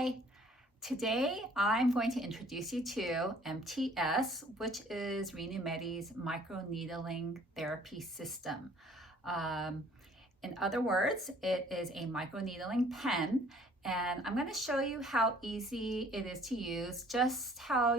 Hi, today I'm going to introduce you to MTS, which is Renumedi's Microneedling Therapy System. Um, in other words, it is a microneedling pen, and I'm going to show you how easy it is to use, just how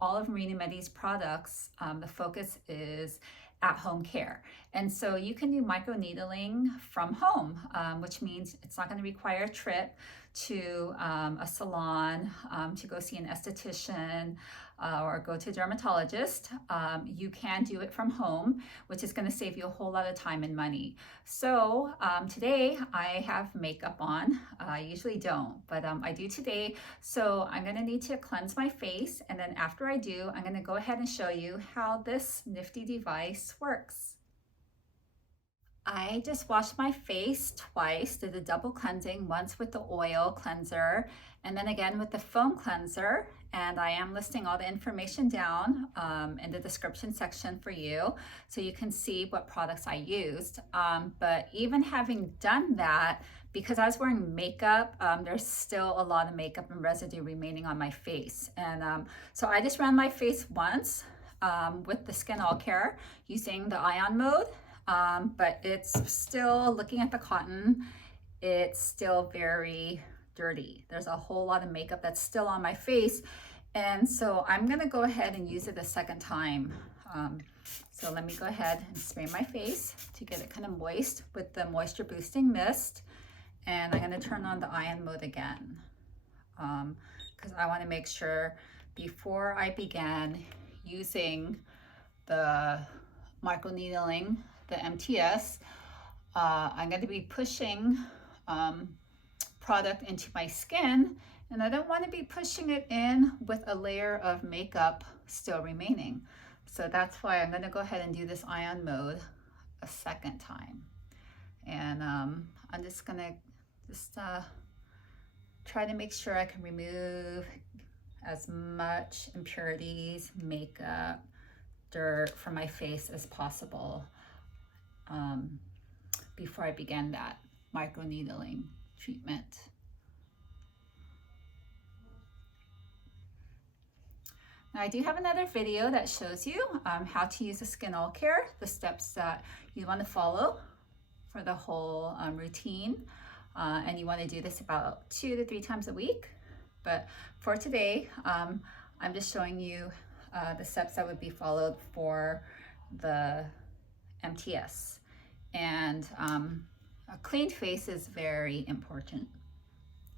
all of Renumedi's products, the focus is at-home care. And so you can do microneedling from home, which means it's not going to require a trip to a salon to go see an esthetician or go to a dermatologist. You can do it from home, which is going to save you a whole lot of time and money. So today I have makeup on. I usually don't, but I do today. So I'm going to need to cleanse my face, and then after I do, I'm going to go ahead and show you how this nifty device works. I just washed my face twice, did a double cleansing, once with the oil cleanser and then again with the foam cleanser. And I am listing all the information down in the description section for you so you can see what products I used. But even having done that, because I was wearing makeup, there's still a lot of makeup and residue remaining on my face. And so I just ran my face once with the Skin All Care using the ion mode. But it's still, looking at the cotton, it's still very dirty. There's a whole lot of makeup that's still on my face. And so I'm gonna go ahead and use it a second time. So let me go ahead and spray my face to get it kind of moist with the moisture boosting mist. And I'm gonna turn on the ion mode again because I wanna make sure before I begin using the microneedling, the MTS, I'm going to be pushing product into my skin, and I don't want to be pushing it in with a layer of makeup still remaining. So that's why I'm going to go ahead and do this ion mode a second time. And I'm just going to try to make sure I can remove as much impurities, makeup, dirt from my face as possible before I began that microneedling treatment. Now I do have another video that shows you how to use the Skin All Care, the steps that you want to follow for the whole routine. And you want to do this about 2 to 3 times a week. But for today, I'm just showing you the steps that would be followed for the MTS. And a clean face is very important.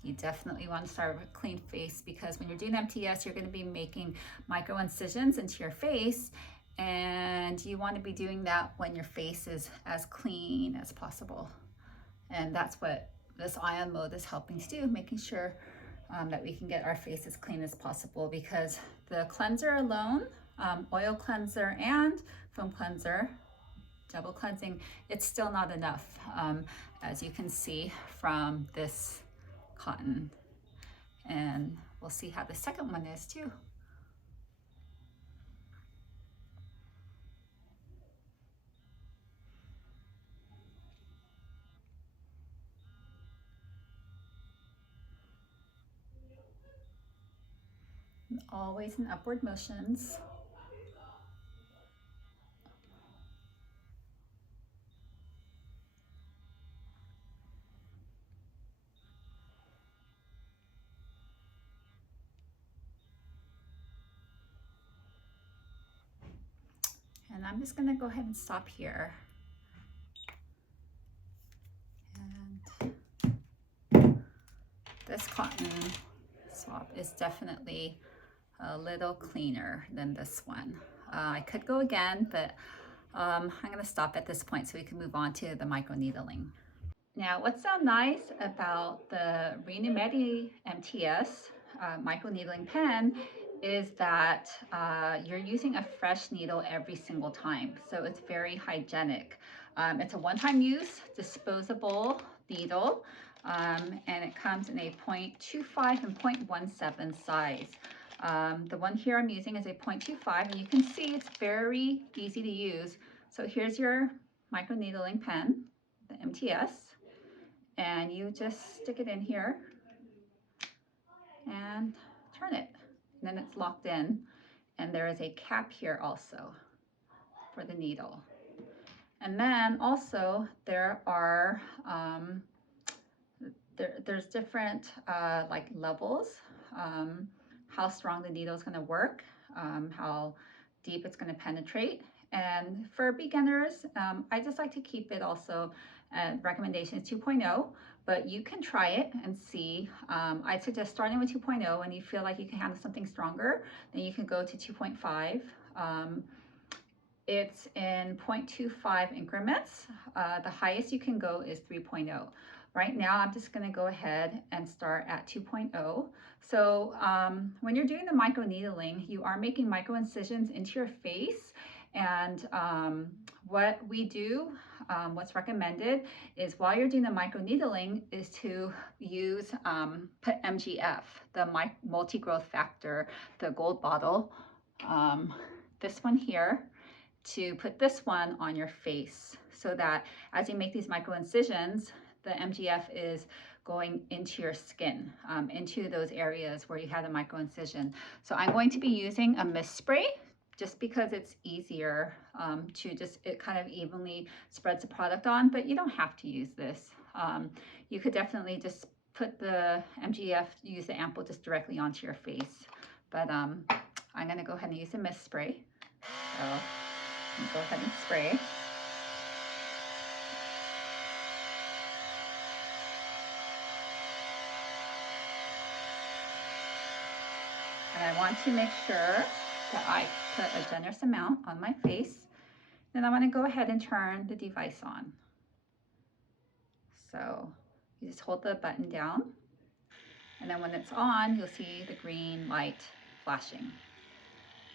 You definitely want to start with a clean face because when you're doing MTS, you're going to be making micro incisions into your face, and you want to be doing that when your face is as clean as possible. And that's what this ion mode is helping to do, making sure that we can get our face as clean as possible, because the cleanser alone, oil cleanser and foam cleanser, double cleansing, it's still not enough, as you can see from this cotton. And we'll see how the second one is too. And always in upward motions. And I'm just going to go ahead and stop here. And this cotton swab is definitely a little cleaner than this one. I could go again, but I'm going to stop at this point so we can move on to the microneedling. Now, what's so nice about the Renumedi MTS microneedling pen is that you're using a fresh needle every single time, so it's very hygienic. It's a one-time use, disposable needle, and it comes in a 0.25 and 0.17 size. The one here I'm using is a 0.25, and you can see it's very easy to use. So here's your microneedling pen, the MTS, and you just stick it in here and turn it. And then it's locked in. And there is a cap here also for the needle. And then also there are, there's different like levels, how strong the needle is going to work, how deep it's going to penetrate. And for beginners, I just like to keep it also at recommendation 2.0, but you can try it and see. I'd suggest starting with 2.0, and you feel like you can handle something stronger, then you can go to 2.5. It's in 0.25 increments. The highest you can go is 3.0. Right now, I'm just going to go ahead and start at 2.0. So when you're doing the microneedling, you are making micro incisions into your face. And what we do, what's recommended is while you're doing the microneedling is to use, put MGF, the multi-growth factor, the gold bottle, this one here, to put this one on your face so that as you make these micro incisions, the MGF is going into your skin, into those areas where you had a micro incision. So I'm going to be using a mist spray just because it's easier to just, it kind of evenly spreads the product on, but you don't have to use this. You could definitely just put the MGF, use the Ampoule just directly onto your face. But I'm gonna go ahead and use a mist spray. So go ahead and spray. And I want to make sure that I put a generous amount on my face. Then I want to go ahead and turn the device on. So you just hold the button down, and then when it's on, you'll see the green light flashing.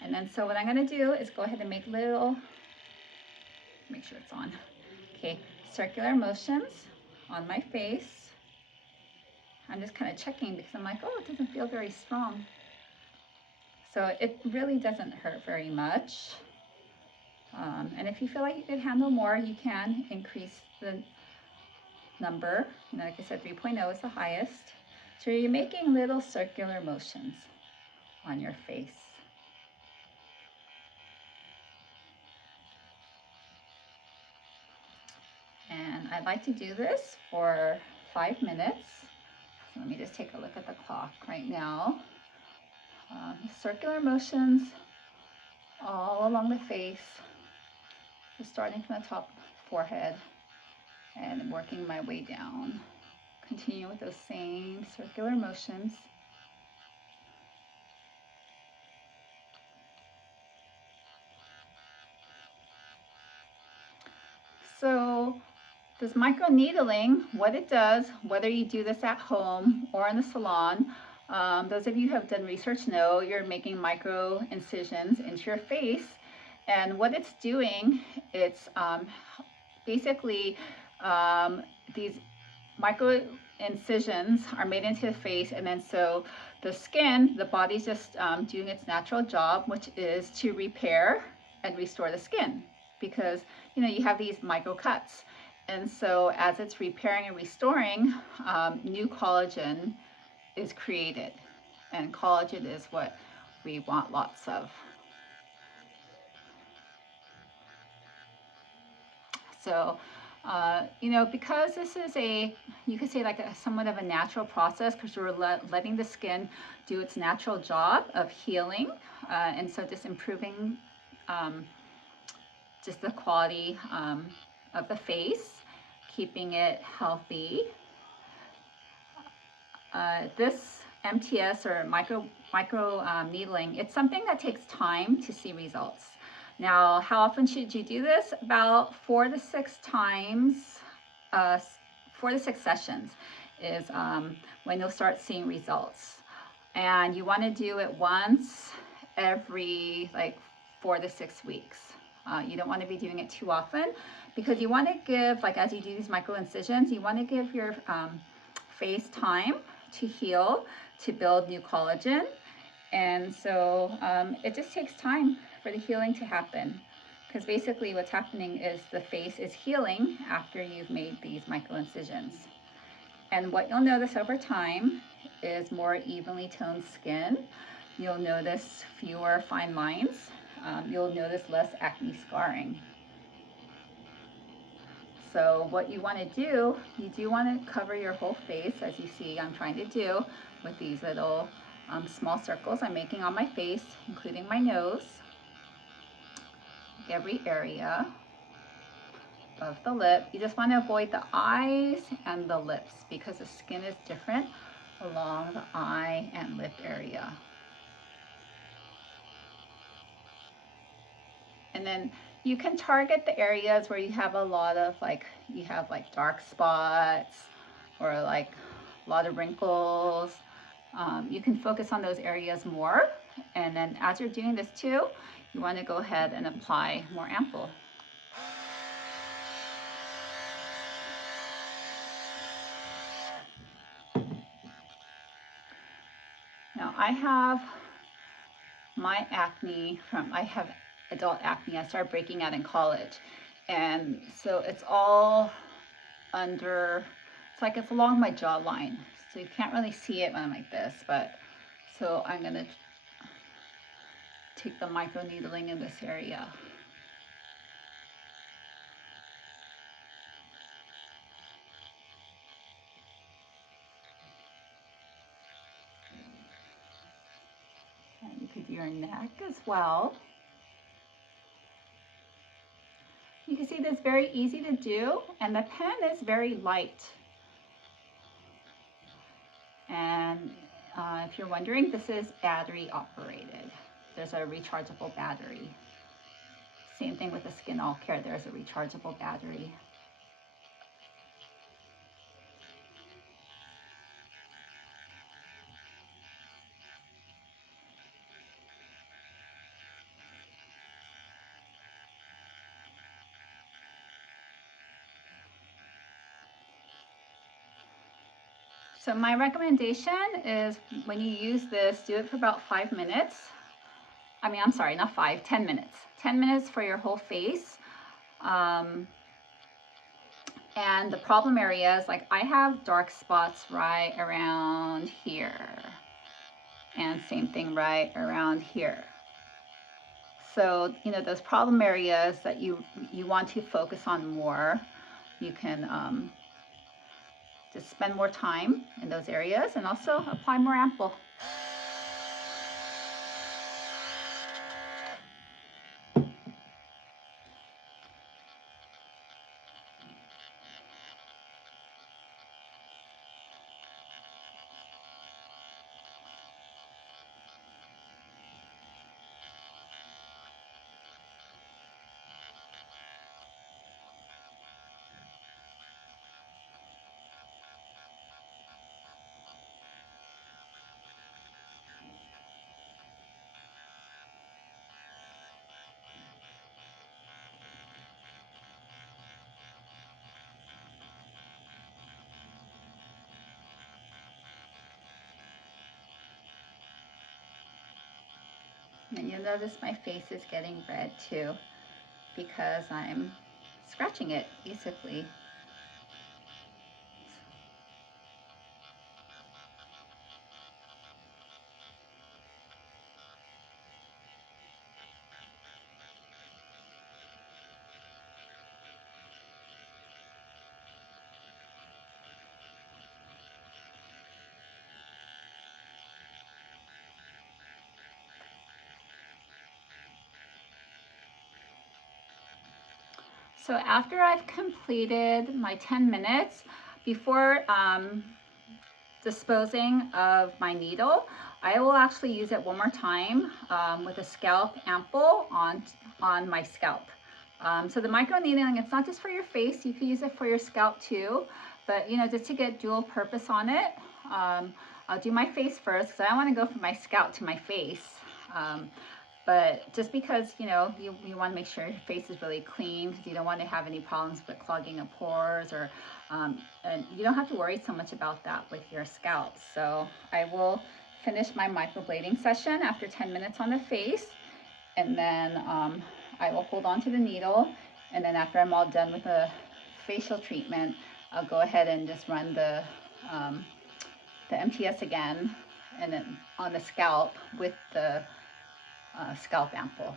And then so what I'm going to do is go ahead and make little, make sure it's on. Okay, circular motions on my face. I'm just kind of checking because I'm like, oh, it doesn't feel very strong. So it really doesn't hurt very much. And if you feel like you could handle more, you can increase the number. And like I said, 3.0 is the highest. So you're making little circular motions on your face. And I'd like to do this for 5 minutes. So let me just take a look at the clock right now. Circular motions all along the face, just starting from the top forehead and working my way down. Continue with those same circular motions. So this microneedling, what it does, whether you do this at home or in the salon, those of you who have done research know you're making micro incisions into your face. And what it's doing, it's basically these micro incisions are made into the face, and then so the skin, the body's just doing its natural job, which is to repair and restore the skin, because you know you have these micro cuts, and so as it's repairing and restoring, new collagen is created, and collagen is what we want lots of. So you know, because this is a, you could say like a somewhat of a natural process, because we're letting the skin do its natural job of healing, and so just improving just the quality of the face, keeping it healthy. This MTS or micro needling, it's something that takes time to see results. Now, how often should you do this? About 4 to 6 times, 4 to 6 sessions is when you'll start seeing results. And you want to do it once every like 4 to 6 weeks. You don't want to be doing it too often, because you want to give, like as you do these micro incisions, you want to give your face time to heal, to build new collagen. And so it just takes time for the healing to happen, because basically what's happening is the face is healing after you've made these micro incisions. And what you'll notice over time is more evenly toned skin. You'll notice fewer fine lines. You'll notice less acne scarring. So what you want to do, you do want to cover your whole face, as you see I'm trying to do with these little small circles I'm making on my face, including my nose, every area of the lip. You just want to avoid the eyes and the lips because the skin is different along the eye and lip area. And then you can target the areas where you have a lot of you have dark spots or like a lot of wrinkles. You can focus on those areas more. And then as you're doing this too, you want to go ahead and apply more Ampoule. Now I have my acne I have adult acne. I started breaking out in college. And so it's all it's along my jawline. So you can't really see it when I'm like this, but so I'm gonna take the microneedling in this area. And you could do your neck as well. You can see this is very easy to do, and the pen is very light. And if you're wondering, this is battery operated. There's a rechargeable battery. Same thing with the Skin All Care, there's a rechargeable battery. So my recommendation is when you use this, do it for about 5 minutes. I'm sorry, not 5, 10 minutes. 10 minutes for your whole face. And the problem areas, like I have dark spots right around here. And same thing right around here. So, those problem areas that you want to focus on more, you can just spend more time in those areas and also apply more Ampoule. And you'll notice my face is getting red too because I'm scratching it basically. So after I've completed my 10 minutes, before disposing of my needle, I will actually use it one more time with a scalp Ampoule on my scalp. So the microneedling, it's not just for your face, you can use it for your scalp too, but just to get dual purpose on it, I'll do my face first because I don't want to go from my scalp to my face. But just because, you want to make sure your face is really clean because you don't want to have any problems with clogging of pores or, and you don't have to worry so much about that with your scalp. So I will finish my microblading session after 10 minutes on the face, and then I will hold on to the needle, and then after I'm all done with the facial treatment, I'll go ahead and just run the the MTS again, and then on the scalp with the scalp ampoule.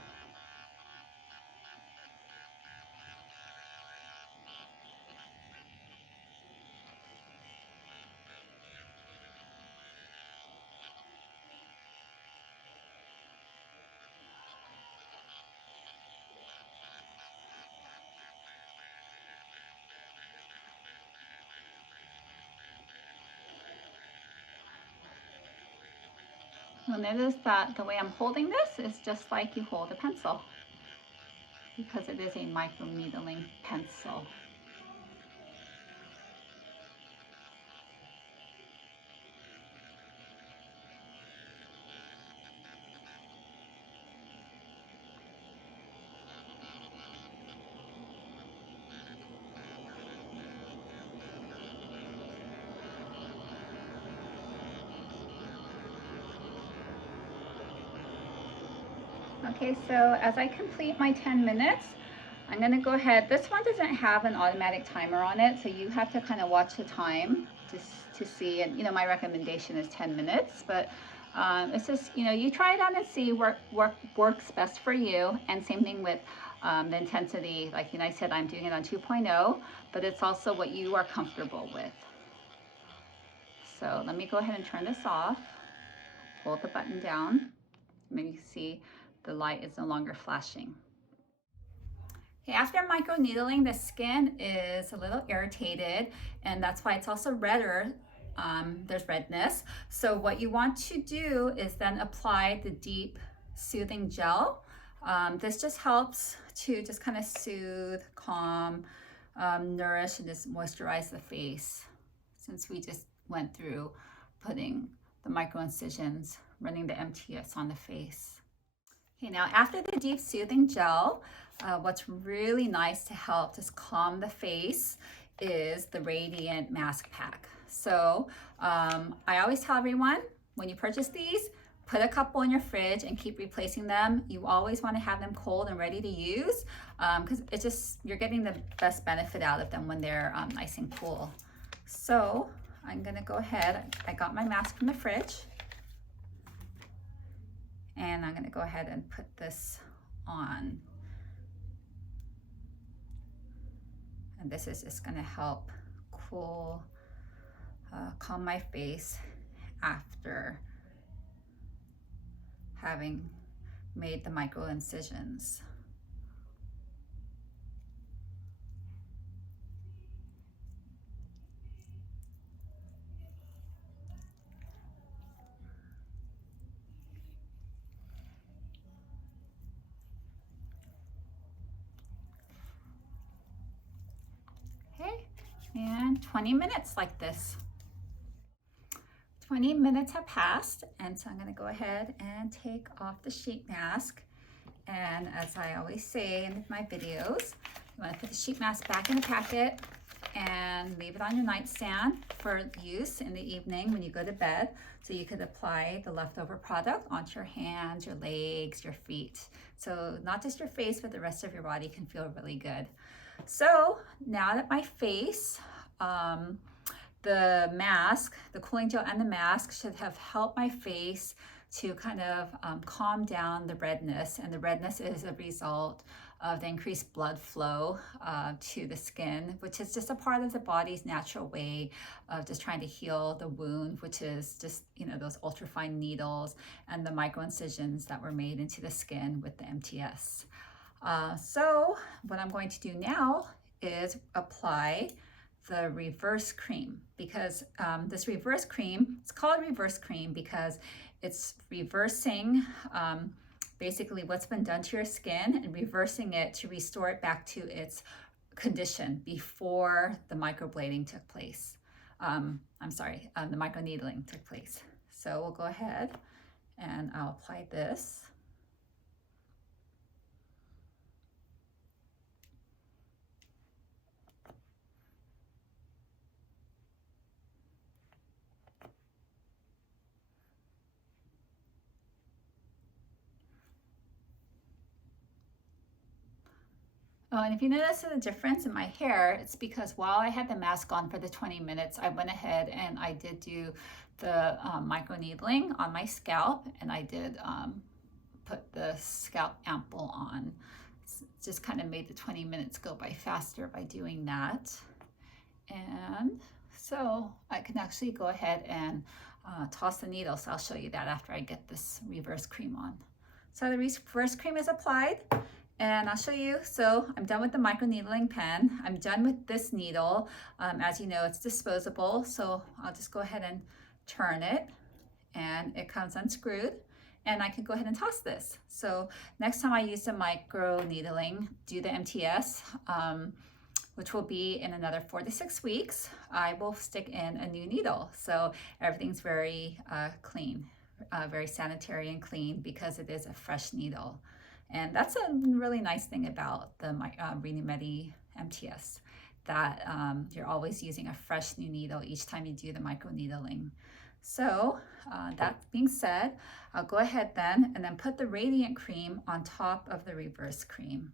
You'll notice that the way I'm holding this is just like you hold a pencil, because it is a microneedling pencil. Okay, so as I complete my 10 minutes, I'm gonna go ahead. This one doesn't have an automatic timer on it, so you have to kind of watch the time to see, and you know, my recommendation is 10 minutes, but it's just, you know, you try it on and see what works best for you. And same thing with the intensity. Like, you know, I said I'm doing it on 2.0, but it's also what you are comfortable with. So let me go ahead and turn this off, hold the button down. Maybe you see the light is no longer flashing. Okay, after microneedling, the skin is a little irritated, and that's why it's also redder. There's redness. So what you want to do is then apply the deep soothing gel. This just helps to just kind of soothe, calm, nourish, and just moisturize the face, since we just went through putting the micro incisions, running the MTS on the face. Okay, now after the deep soothing gel, what's really nice to help just calm the face is the Radiant Mask Pack. So I always tell everyone, when you purchase these, put a couple in your fridge and keep replacing them. You always want to have them cold and ready to use, because it's just, you're getting the best benefit out of them when they're nice and cool. So I'm gonna go ahead, I got my mask from the fridge, and I'm gonna go ahead and put this on. And this is just gonna help cool, calm my face after having made the micro incisions. Okay, and 20 minutes like this. 20 minutes have passed, and so I'm gonna go ahead and take off the sheet mask. And as I always say in my videos, you wanna put the sheet mask back in the packet and leave it on your nightstand for use in the evening when you go to bed, so you could apply the leftover product onto your hands, your legs, your feet. So not just your face, but the rest of your body can feel really good. So now that my face, the mask, the cooling gel and the mask should have helped my face to kind of calm down the redness. And the redness is a result of the increased blood flow to the skin, which is just a part of the body's natural way of just trying to heal the wound, which is just, you know, those ultrafine needles and the micro incisions that were made into the skin with the MTS. So what I'm going to do now is apply the reverse cream, because this reverse cream, it's called reverse cream because it's reversing basically what's been done to your skin and reversing it to restore it back to its condition before the microblading took place. The microneedling took place. So we'll go ahead and I'll apply this. Oh, and if you notice the difference in my hair, it's because while I had the mask on for the 20 minutes, I went ahead and I did do the microneedling on my scalp, and I did put the scalp ampoule on. Just kind of made the 20 minutes go by faster by doing that. And so I can actually go ahead and toss the needle. So I'll show you that after I get this reverse cream on. So the reverse cream is applied, and I'll show you. So I'm done with the microneedling pen. I'm done with this needle. As you know, it's disposable. So I'll just go ahead and turn it, and it comes unscrewed. And I can go ahead and toss this. So next time I use the microneedling, do the MTS, which will be in another 4 to 6 weeks, I will stick in a new needle. So everything's very clean, very sanitary and clean, because it is a fresh needle. And that's a really nice thing about the Renumedi MTS, that you're always using a fresh new needle each time you do the microneedling. So that being said, I'll go ahead then and then put the Radiant Cream on top of the reverse cream.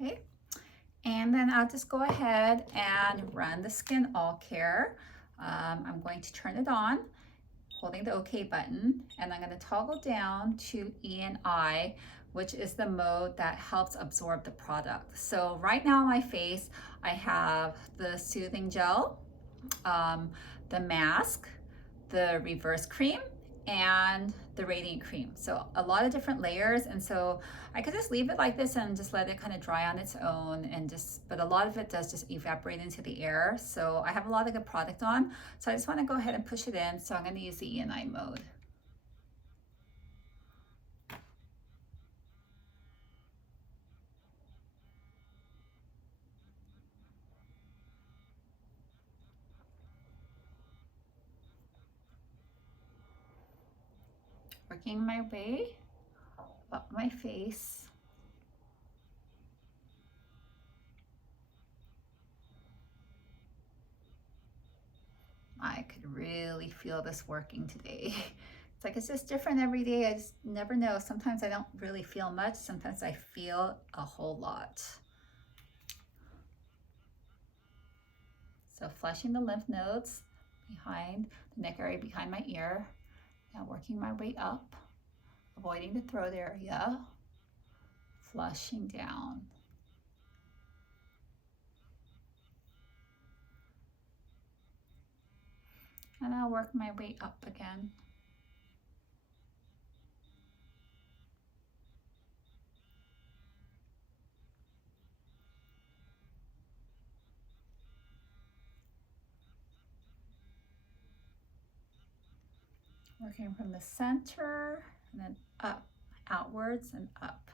Okay, and then I'll just go ahead and run the Skin All Care. I'm going to turn it on, holding the OK button, and I'm going to toggle down to E&I, which is the mode that helps absorb the product. So right now on my face, I have the soothing gel, the mask, the reverse cream, and the Radiant Cream. So a lot of different layers, and so I could just leave it like this and just let it kind of dry on its own, and but a lot of it does just evaporate into the air. So I have a lot of good product on, so I just want to go ahead and push it in. So I'm going to use the E&I mode. Working my way up my face. I could really feel this working today. It's like it's just different every day. I just never know. Sometimes I don't really feel much. Sometimes I feel a whole lot. So flushing the lymph nodes behind the neck area, behind my ear. Now working my way up, avoiding the throat area, flushing down. And I'll work my way up again. Working from the center and then up, outwards and up.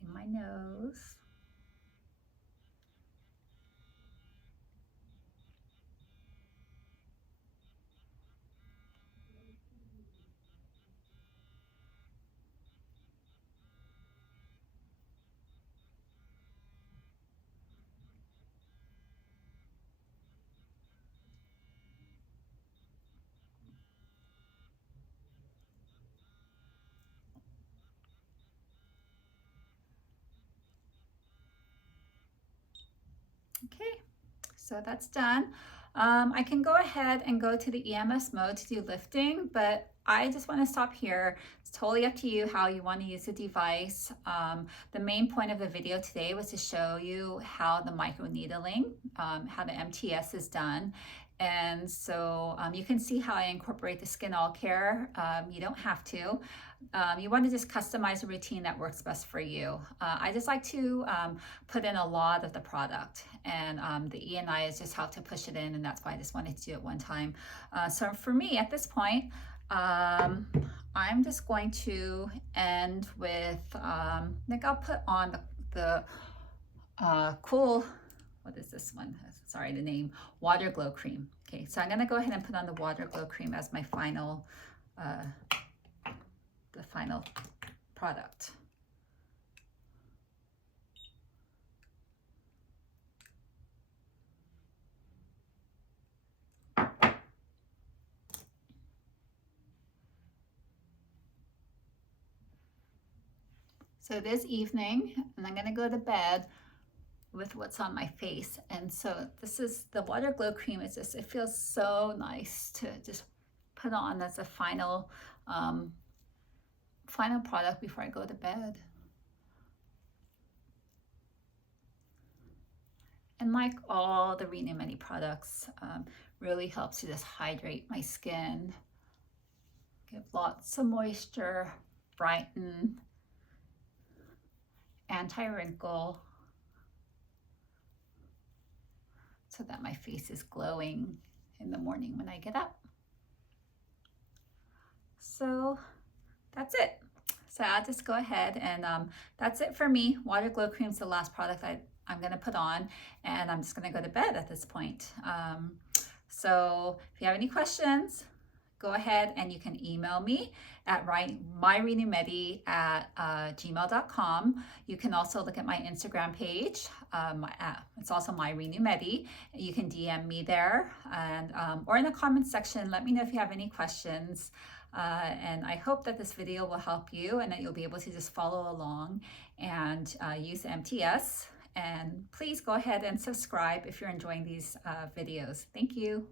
Getting my nose. Okay, so that's done. I can go ahead and go to the EMS mode to do lifting, but I just want to stop here. It's totally up to you how you want to use the device. The main point of the video today was to show you how the microneedling, how the MTS is done. And so you can see how I incorporate the skin all care. You don't have to. You want to just customize a routine that works best for you. I just like to put in a lot of the product, and the E&I is just how to push it in, and that's why I just wanted to do it one time. So for me at this point, I'm just going to end with, I think I'll put on the cool, what is this one? Sorry, the name, Water Glow Cream. Okay, so I'm gonna go ahead and put on the Water Glow Cream as my final, the final product. So it is evening, and I'm gonna go to bed with what's on my face. And so this is the Water Glow Cream. It's just, it feels so nice to just put on as a final final product before I go to bed. And like all the Renumedi products, really helps to just hydrate my skin, give lots of moisture, brighten, anti-wrinkle, so that my face is glowing in the morning when I get up. So that's it. So I'll just go ahead and that's it for me. Water Glow Cream is the last product I'm gonna put on, and I'm just gonna go to bed at this point. So if you have any questions, go ahead and you can email me at myrenumedi@gmail.com. You can also look at my Instagram page. It's also myrenumedi. You can DM me there, and or in the comments section, let me know if you have any questions. And I hope that this video will help you, and that you'll be able to just follow along and use MTS. And please go ahead and subscribe if you're enjoying these videos. Thank you.